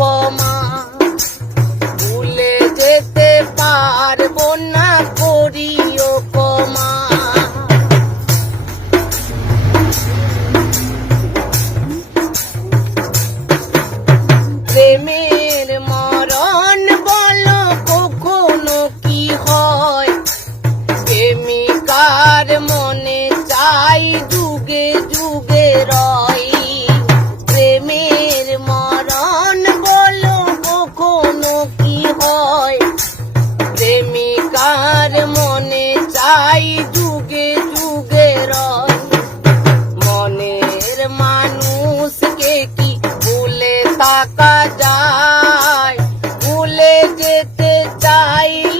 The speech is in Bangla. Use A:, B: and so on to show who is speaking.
A: উপমা ভুলে যেতে পারব তাই যুগে যুগে মনের মানুষকে কি ভুলে থাকা যায়? ভুলে যেতে চাইলে